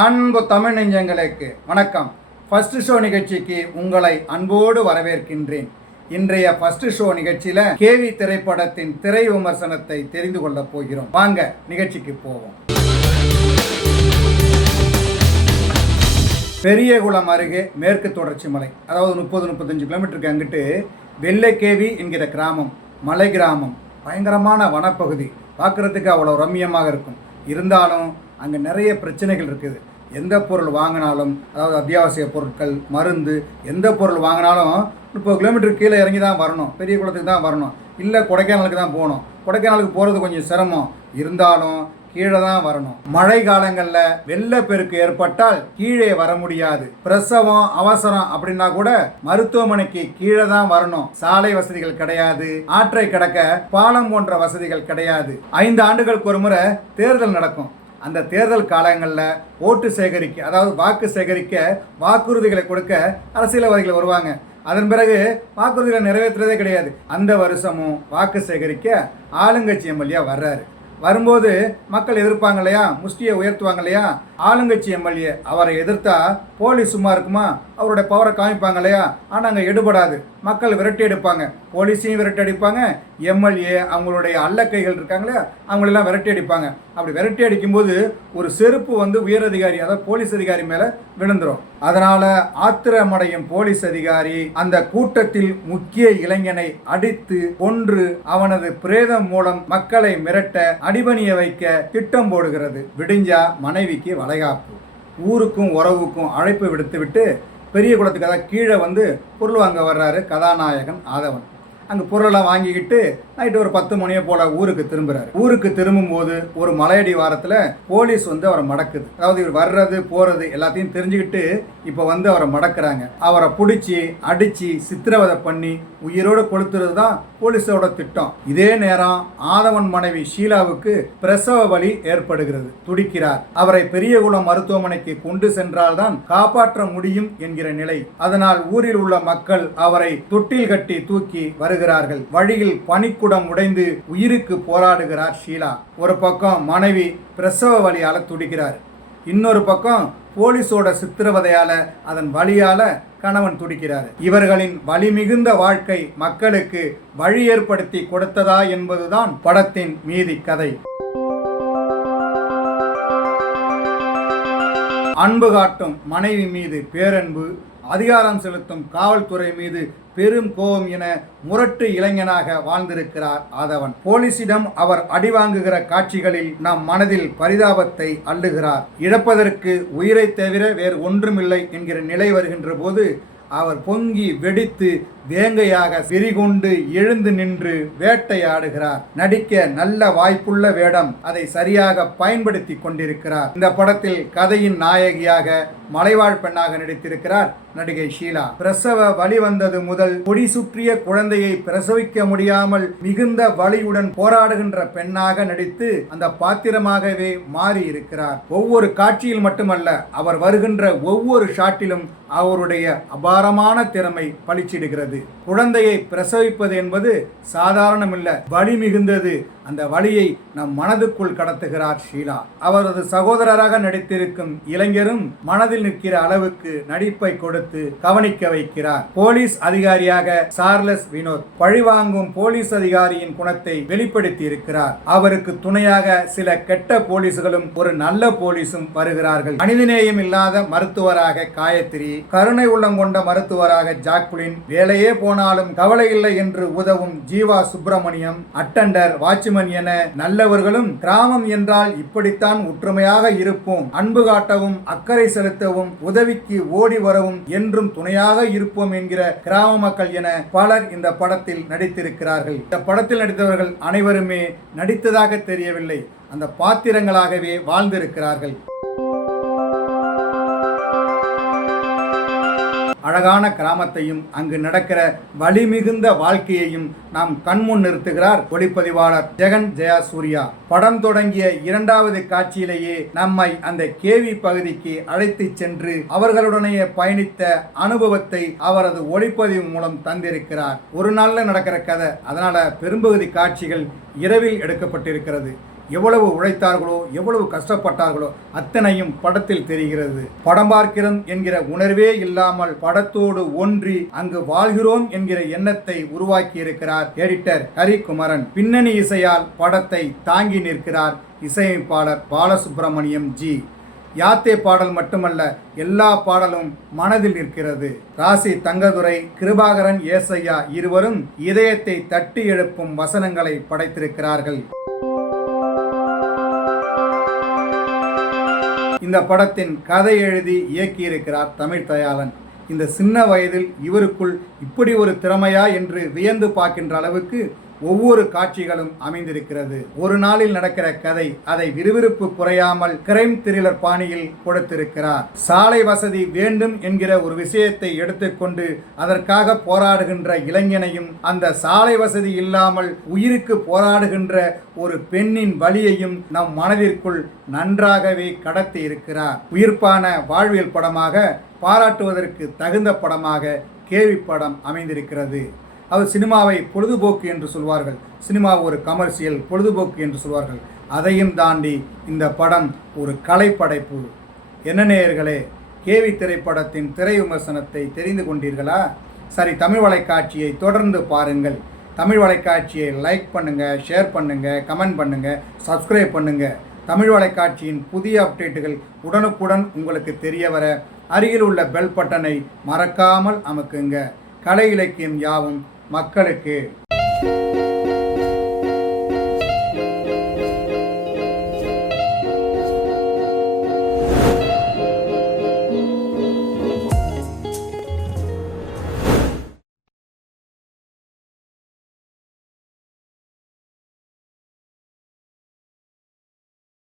அன்பு தமிழ் நெஞ்சங்களுக்கு வணக்கம். ஃபர்ஸ்ட் ஷோ நிகழ்ச்சிக்கு உங்களை அன்போடு வரவேற்கின்றேன். இன்றைய ஃபர்ஸ்ட் ஷோ நிகழ்ச்சியில் கேவி திரைப்படத்தின் திரை விமர்சனத்தை தெரிந்து கொள்ள போகிறோம். வாங்க நிகழ்ச்சிக்கு போவோம். பெரியகுளம் அருகே மேற்கு தொடர்ச்சி மலை, அதாவது 30-35 கிலோமீட்டருக்கு அங்கிட்டு வெள்ளைக்கேவி என்கிற கிராமம், மலை கிராமம், பயங்கரமான வனப்பகுதி. பார்க்குறதுக்கு அவ்வளோ ரம்மியமாக இருக்கும். இருந்தாலும் அங்கே நிறைய பிரச்சனைகள் இருக்குது. எந்த பொருள் வாங்கினாலும், அதாவது அத்தியாவசிய பொருட்கள், மருந்து, எந்த பொருள் வாங்கினாலும் 30 கிலோமீட்டருக்கு கீழே இறங்கி தான் வரணும். பெரிய குளத்துக்கு தான் வரணும், இல்லை கொடைக்கானலுக்கு தான் போகணும். கொடைக்கானலுக்கு போகிறது கொஞ்சம் சிரமம், இருந்தாலும் கீழே தான் வரணும். மழை காலங்களில் வெள்ளப்பெருக்கு ஏற்பட்டால் கீழே வர முடியாது. பிரசவம் அவசரம் அப்படின்னா கூட மருத்துவமனைக்கு கீழே தான் வரணும். சாலை வசதிகள் கிடையாது, ஆற்றை கடக்க பாலம் போன்ற வசதிகள் கிடையாது. 5 ஆண்டுகளுக்கு ஒரு முறை தேர்தல் நடக்கும். அந்த தேர்தல் காலங்களில் ஓட்டு சேகரிக்க, அதாவது வாக்கு சேகரிக்க, வாக்குறுதிகளை கொடுக்க அரசியல்வாதிகள் வருவாங்க. அதன் பிறகு வாக்குறுதிகளை நிறைவேற்றுறதே கிடையாது. அந்த வருஷமும் வாக்கு சேகரிக்க ஆளுங்கட்சி எம்எல்ஏ வர்றாரு. வரும்போது மக்கள் எதிர்ப்பாங்க இல்லையா, முஷ்டியை உயர்த்துவாங்க இல்லையா. ஆளுங்கட்சி எம்எல்ஏ அவரை எதிர்த்தா போலீஸ் சும்மா இருக்குமா? அவருடைய பவரை காமிப்பாங்க இல்லையா. ஆனால் அங்கே எடுபடாது. மக்கள் விரட்டி எடுப்பாங்க, போலீஸையும் விரட்டி அடிப்பாங்க, எம்எல்ஏ அவங்களுடைய அல்லக்கைகள் இருக்காங்களே அவங்களெல்லாம் விரட்டி அடிப்பாங்க. அப்படி விரட்டி அடிக்கும்போது ஒரு செருப்பு உயரதிகாரி, அதாவது போலீஸ் அதிகாரி மேலே விழுந்துடும். அதனால் ஆத்திரமடையும் போலீஸ் அதிகாரி அந்த கூட்டத்தில் முக்கிய இளைஞனை அடித்து கொன்று அவனது பிரேதம் மூலம் மக்களை மிரட்ட, அடிபணிய வைக்க திட்டம் போடுகிறது. விடிஞ்சா மனைவிக்கு வளைகாப்பு. ஊருக்கும் உறவுக்கும் அழைப்பு விடுத்துவிட்டு பெரிய குளத்துக்கு, அதாவது கீழே பொருள் வாங்க வர்றாரு கதாநாயகன் ஆதவன். அங்கே பொருளெல்லாம் வாங்கிக்கிட்டு நைட்டு ஒரு 10 மணியை போல் ஊருக்கு திரும்புகிறார். ஊருக்கு திரும்பும்போது ஒரு மலையடி வாரத்தில் போலீஸ் அவரை மடக்குது. அதாவது இவர் வர்றது போகிறது எல்லாத்தையும் தெரிஞ்சுக்கிட்டு இப்போ அவரை மடக்கிறாங்க. அவரை பிடிச்சி அடித்து சித்திரவதை பண்ணி உயிரோடு கொளுத்துறது தான் போலீஸோட திட்டம். இதே நேரம் ஆதவன் மனைவி ஷீலாவுக்கு பிரசவ வலி ஏற்படுகிறது. துடிக்கிறார். அவரை பெரியகுளம் மருத்துவமனைக்கு கொண்டு சென்றால்தான் காப்பாற்ற முடியும் என்கிற நிலை. அதனால் ஊரில் உள்ள மக்கள் அவரை தொட்டில் கட்டி தூக்கி வருகிறார்கள். வழியில் பனிக்குடம் உடைந்து உயிருக்கு போராடுகிறார் ஷீலா. ஒரு பக்கம் மனைவி பிரசவ வலியால துடிக்கிறார், இன்னொரு பக்கம் போலீஸோட சித்திரவதையால, அதன் வலியால கணவன் துடிக்கிறார். இவர்களின் வலி மிகுந்த வாழ்க்கை மக்களுக்கு வழி ஏற்படுத்தி கொடுத்ததா என்பதுதான் படத்தின் மீதி கதை. அன்பு காட்டும் மனைவி மீது பேரன்பு, அதிகாரம் செலுத்தும் காவல்துறை மீது பெரும் கோபம் என முரட்டு இளைஞனாக வாழ்ந்திருக்கிறார் ஆதவன். போலீசிடம் அவர் அடிவாங்குகிற காட்சிகளில் நம் மனதில் பரிதாபத்தை அள்ளுகிறார். இழப்பதற்கு உயிரை தவிர வேறு ஒன்றுமில்லை என்கிற நிலை வருகின்ற போது அவர் பொங்கி வெடித்து வேங்கையாக வெறிகொண்டு எழுந்து நின்று வேட்டையாடுகிறார். நடிக்க நல்ல வாய்ப்புள்ள வேடம், அதை சரியாக பயன்படுத்தி கொண்டிருக்கிறார். இந்த படத்தில் கதையின் நாயகியாக மலைவாழ் பெண்ணாக நடித்திருக்கிறார் நடிகை ஷீலா. பிரசவ வலி வந்தது முதல் கொடி சுற்றிய குழந்தையை பிரசவிக்க முடியாமல் மிகுந்த வலியுடன் போராடுகின்ற பெண்ணாக நடித்து அந்த பாத்திரமாகவே மாறி இருக்கிறார். ஒவ்வொரு காட்சியில் மட்டுமல்ல, அவர் வருகின்ற ஒவ்வொரு ஷாட்டிலும் அவருடைய அபாரமான திறமை பளிச்சிடுகிறது. குழந்தையை பிரசவிப்பது என்பது சாதாரணமில்லை, வலி மிகுந்தது. அந்த வலியை நம் மனதுக்குள் கடத்துகிறார் ஷீலா. அவரது சகோதரராக நடித்திருக்கும் இளைஞரும் மனதில் நிற்கிற அளவுக்கு நடிப்பை கொடுத்து கவனிக்க வைக்கிறார். போலீஸ் அதிகாரியாக சார்லஸ் வினோத் பழிவாங்கும் போலீஸ் அதிகாரியின் குணத்தை வெளிப்படுத்தி இருக்கிறார். அவருக்கு துணையாக சில கெட்ட போலீஸ்களும் ஒரு நல்ல போலீஸும் வருகிறார்கள். மனிதநேயம் இல்லாத மருத்துவராக காயத்ரி, கருணை உள்ளம் கொண்ட மருத்துவராக ஜாக்குலின், வேலையே போனாலும் கவலை இல்லை என்று உதவும் ஜீவா சுப்பிரமணியம், அட்டண்டர், வாட்ச்மேன் என நல்லவர்களும், கிராமம் என்றால் இப்படித்தான் ஒற்றுமையாக இருப்போம், அன்பு காட்டவும், அக்கறை செலுத்தவும், உதவிக்கு ஓடி வரவும், என்றும் துணையாக இருப்போம் என்கிற கிராம மக்கள் என பலர் இந்த படத்தில் நடித்திருக்கிறார்கள். இந்த படத்தில் நடித்தவர்கள் அனைவருமே நடித்ததாக தெரியவில்லை, அந்த பாத்திரங்களாகவே வாழ்ந்திருக்கிறார்கள். அழகான கிராமத்தையும் அங்கு நடக்கிற வலி மிகுந்த வாழ்க்கையையும் நாம் கண்முன் நிறுத்துகிறார் ஒளிப்பதிவாளர் ஜெகன் ஜெயசூர்யா. படம் தொடங்கிய 2வது காட்சியிலேயே நம்மை அந்த கேவி பகுதிக்கு அழைத்து சென்று அவர்களுடனே பயணித்த அனுபவத்தை அவரது ஒளிப்பதிவு மூலம் தந்திருக்கிறார். ஒரு நாள்ல நடக்கிற கதை, அதனால பெரும்பகுதி காட்சிகள் இரவில் எடுக்கப்பட்டிருக்கிறது. எவ்வளவு உழைத்தார்களோ எவ்வளவு கஷ்டப்பட்டார்களோ அத்தனையும் படத்தில் தெரிகிறது. படம் பார்க்கிறோம் என்கிற உணர்வே இல்லாமல் படத்தோடு ஒன்றி அங்கு வாழ்கிறோம் என்கிற எண்ணத்தை உருவாக்கி இருக்கிறார் எடிட்டர் ஹரிகுமரன். பின்னணி இசையால் படத்தை தாங்கி நிற்கிறார் இசையமைப்பாளர் பாலசுப்ரமணியம் ஜி. யாத்தே பாடல் மட்டுமல்ல, எல்லா பாடலும் மனதில் நிற்கிறது. ராசி தங்கதுரை, கிருபாகரன் ஏசையா இருவரும் இதயத்தை தட்டி எழுப்பும் வசனங்களை படைத்திருக்கிறார்கள். இந்த படத்தின் கதை எழுதி இயக்கியிருக்கிறார் தமிழ் தயாளன். இந்த சின்ன வயதில் இவருக்குள் இப்படி ஒரு திறமையா என்று வியந்து பார்க்கின்ற அளவுக்கு ஒவ்வொரு காட்சிகளும் அமைந்திருக்கிறது. ஒரு நாளில் நடக்கிற கதை அதை விறுவிறுப்பு குறையாமல் கிரைம் த்ரில்லர் பாணியில் கொடுத்திருக்கிறார். சாலை வசதி வேண்டும் என்கிற ஒரு விஷயத்தை எடுத்துக்கொண்டு அதற்காக போராடுகின்ற இளைஞனையும், அந்த சாலை வசதி இல்லாமல் உயிருக்கு போராடுகின்ற ஒரு பெண்ணின் வலியையும் நம் மனதிற்குள் நன்றாகவே கடத்தி இருக்கிறார். உயிர்ப்பான வாழ்வியல் படமாக, பாராட்டுவதற்கு தகுந்த படமாக கேவி படம் அமைந்திருக்கிறது. அவர் சினிமாவை பொழுதுபோக்கு என்று சொல்வார்கள், சினிமா ஒரு கமர்ஷியல் பொழுதுபோக்கு என்று சொல்வார்கள். அதையும் தாண்டி இந்த படம் ஒரு கலைப்படைப்பு. என்ன நேயர்களே, கேவி திரைப்படத்தின் திரை விமர்சனத்தை தெரிந்து கொண்டீர்களா? சரி, தமிழ் வலைக்காட்சியை தொடர்ந்து பாருங்கள். தமிழ் வலைக்காட்சியை லைக் பண்ணுங்கள், ஷேர் பண்ணுங்கள், கமெண்ட் பண்ணுங்கள், சப்ஸ்கிரைப் பண்ணுங்கள். தமிழ் வலைக்காட்சியின் புதிய அப்டேட்டுகள் உடனுக்குடன் உங்களுக்கு தெரிய வர அருகில் உள்ள பெல் பட்டனை மறக்காமல் அமுக்குங்க. கலை இலக்கியம் யாவும் மக்களுக்கு.